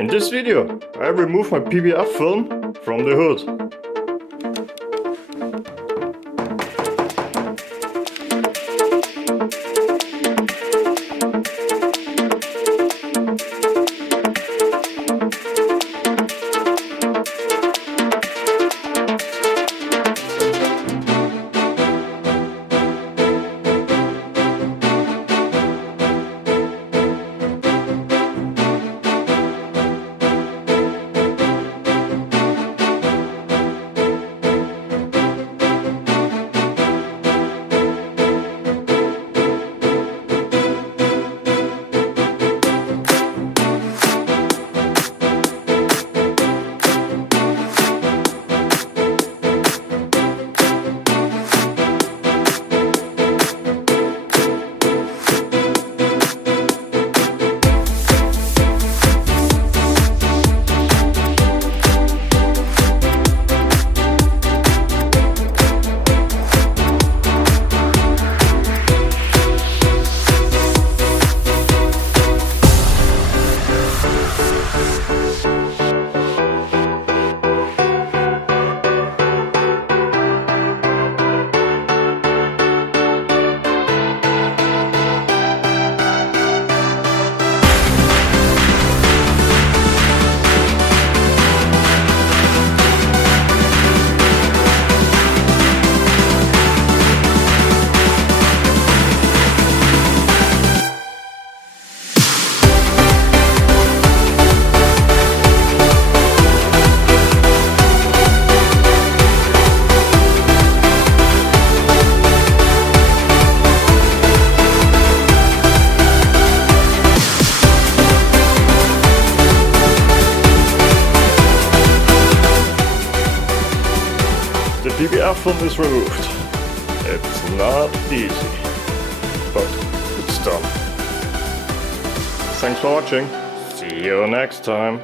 In this video, I remove my PPF film from the hood. The PPF film is removed. It's not easy, but it's done. Thanks for watching. See you next time.